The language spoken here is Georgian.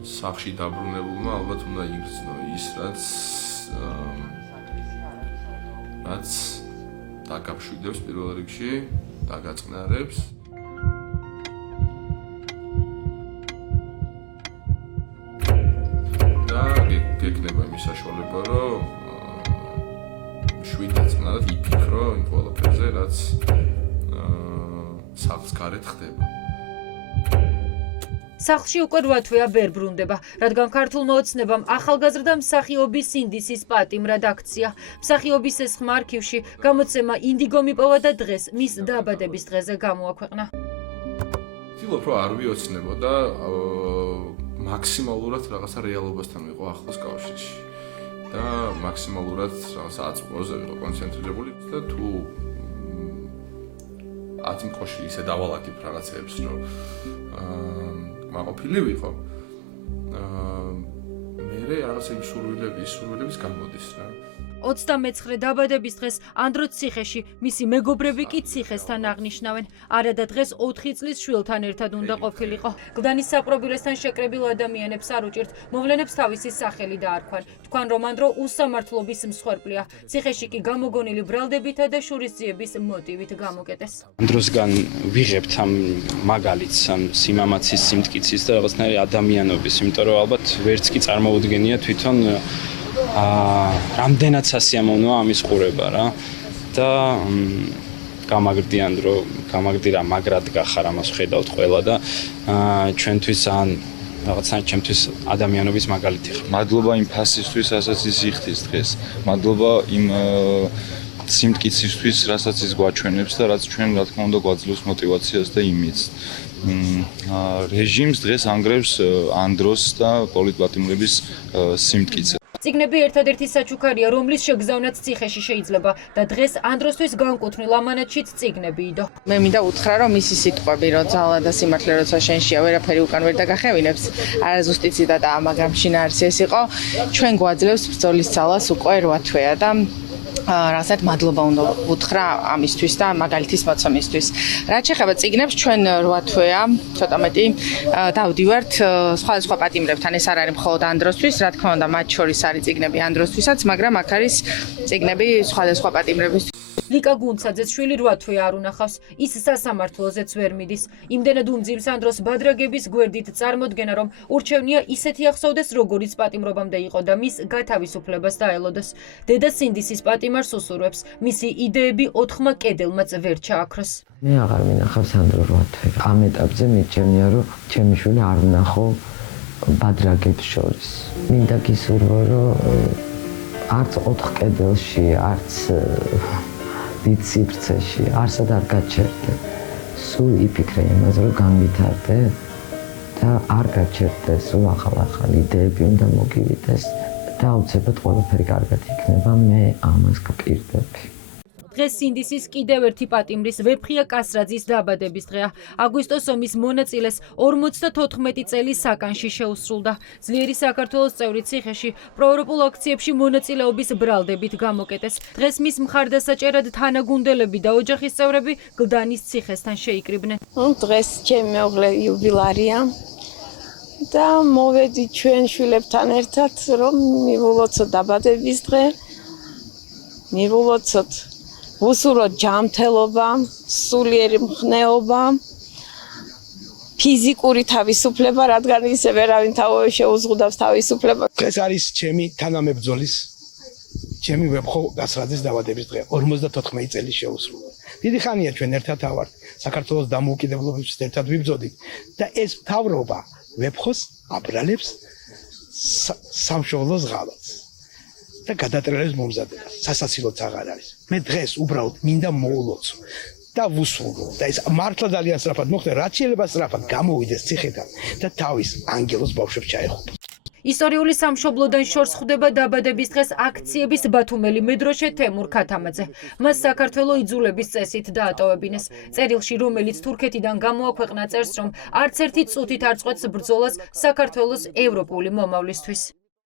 სახში დაბრუნებულმა ალბათ უნდა იგრძნო ის, რაც დაგაფშვიდებს პირველ რიგში, დაგაწყნარებს. და გეკნება იმის საშუალება, რომ შვიდაწყნარად იფიქრო იმ ყველაფერზე, რაც სახლს გარეთ ხდება. სახლში უკვე 8 თვეა ვერ ბრუნდება, რადგან ქართულმა ოცნებამ ახალგაზრდა მსახიობის სინდისის პატიმრად აქცია. მსახიობის ეს ხმა არქივში გამოცემა ინდიგო მიპოვა და დღეს მის დააბადების დღეზე გამოაქვეყნა. ვთქვი, რომ არ ვიოცნებო და მაქსიმალურად რაღაცა რეალობასთან ვიყო ახლოს კავშირში. და მაქსიმალურად რაღაცა აწმყოზე ვიყო კონცენტრირებული და თუ 10 მყოში ისე დავალაგებ რაღაცეებს, რომ მაყოფილი ვიყო. მე რაღაცა იმ სურვილების გამოდის რა. 29 დაბადების დღეს ანდროს ციხეში მისი მეგობრები კი ციხესთან აღნიშნავენ. არადა დღეს 4 წლის შვილთან ერთად უნდა ყოფილიყო. გლდანის საპყრობილესთან შეკრებილ ადამიანებს არ უჭირთ მოვლენებს თავისი სახელი დაარქვან. თქვან რომ ანდრო უსამართლობის მსხვერპლია. ციხეში კი გამოგონილი ბრალდებითა და შურისძიების მოტივით გამოკეტეს. ანდროსგან ვიღებთ ამ მაგალითს, ამ სიმამაცის, სიმტკიცის და რაღაცნაირი ადამიანობის, იმიტომ რომ ალბათ ვერც კი წარმოუდგენია თვითონ რამდენად სასიამოვნოა ამის ყურება რა და გამაგრდი ანდრო, გამაგრდი რა მაგრად გახარ ამას ხედავთ ყველა და ჩვენთვის ან რაღაცნაირად ჩემთვის ადამიანობის მაგალითი ხარ. მადლობა იმ ფასისთვის, რასაც ის იხდის დღეს. მადლობა იმ სიმტკიცისთვის, რასაც ის გვაჩვენებს და რაც ჩვენ რა თქმა უნდა გვაძლევს мотивაციას და იმედს. რეჟიმს დღეს ანგრევს ანდროს და პოლიტპატიმრების სიმტკიცე. წიგნები ერთადერთი საჩუქარია, რომლის შეგზავნაც ციხეში შეიძლება და დღეს ანდროსთვის განკუთვნილ ამანატშიც წიგნები იდო. მე მინდა უთხრა, რომ მისი სიტყვები, რომ ძალა და სიმართლე როცა შენშია, ვერაფერი უკან ვერ დაგახევინებს, არაზუსტი ციტატაა, მაგრამ შინაარსი ეს იყო, ჩვენ გვაძლევს ბრძოლის ძალას უკვე 8 თვეა და რასაც მადლობა უნდა უთხრა ამისთვის და მაგალითის მოცემისთვის. რაც შეეხება წიგნებს, ჩვენ 8 თვეა, ცოტა მეტი დავდივართ სხვადასხვა პატიმრებთან. ეს არ არის მხოლოდ ანდროსთვის, რა თქმა უნდა, მათ შორის არის წიგნები ანდროსთვისაც, მაგრამ აქ არის წიგნები სხვადასხვა პატიმრებისთვის. ლიკა გუნცაძეს შვილი 8 თვე არ უნახავს, ის სასამართლოზეც ვერ მიდის. იმდენად უმძიმს ანდროს ბადრაგების გვერდით წარმოდგენა, რომ ურჩევნია ისეთი ახსოვდეს, როგორიც პატიმრობამდე იყო და მის გათავისუფლებას დაელოდოს. დედა სინდისის პატიმარს უსურვებს, მისი იდეები 4 კედელმაც ვერ ჩააქროს. მე აღარ მინახავს ანდრო 8 თვე. ამ ეტაპზე მიჩვენია, რომ ჩემი შვილი არ ვნახო ბადრაგებს შორის. მინდა გისურვო, რომ არც 4 კედელში, არც დიდ სივრცეში არსად არ გაჩერდე. სულ იფიქრე იმაზე, რომ განვითარდე და არ გაჩერდე, სულ ახალ იდეები უნდა მოგივიდეს და აუცილებლად ყველაფერი კარგად იქნება, მე ამას გპირდები. დღეს სინდისის კიდევ ერთი პატიმრის ვეფხია კასრაძის დაბადების დღეა. აგვისტოს ომის მონაწილეს 54 წელი საკანში შეუსრულდა. ძლიერი საქართველოს წევრი ციხეში პროევროპულ აქციებში მონაწილეობის ბრალდებით გამოკეტეს. დღეს მის მხარდასაჭერად თანაგუნდელები და ოჯახის წევრები გლდანის ციხესთან შეიკრიბნენ. დღეს ჩემი მეუღლე იუბილარია და მოვედი ჩვენ შვილებთან ერთად, რომ მივულოცოთ დაბადების დღე, მივულოცოთ უსურვოთ ჯანმრთელობა, სულიერი მხნეობა, ფიზიკური თავისუფლება, რადგან ისე ვერავინ შეუზღუდავს თავისუფლება. ეს არის ჩემი თანამებრძოლის, ჩემი ვეფხო კასრაძის დაბადების დღე, 54 წელი შეუსრულდა. დიდი ხანია ჩვენ ერთად ავართ, საქართველოს დამოუკიდებლობის ერთად ვიბრძოდით და ეს მთავრობა ვეფხოს აბრალებს სამშობლოს ღალატს. და გადატრიალებს მომზადებას. სასაცილოც აღარ არის. მე დღეს უბრალოდ მინდა მოულოცო და ვუსრულო და ეს მართლა ძალიან სწრაფად მოხდა, რაც შეიძლება სწრაფად გამოვიდეს ციხიდან და თავის ანგელოზ ბავშვებს ჩაეხო. ისტორიული სამშობლოდან შორს ხვდება დაბადების დღეს აქციების ბათუმელი მედროშე თემურ ქათამაძე. მას საქართველოს იძულების წესით დაატოვებინეს. წერილში, რომელიც თურქეთიდან გამოაქვეყნა, წერს, რომ არც ერთი წუთით არ წყვეტს ბრძოლას საქართველოს ევროპული მომავლისთვის.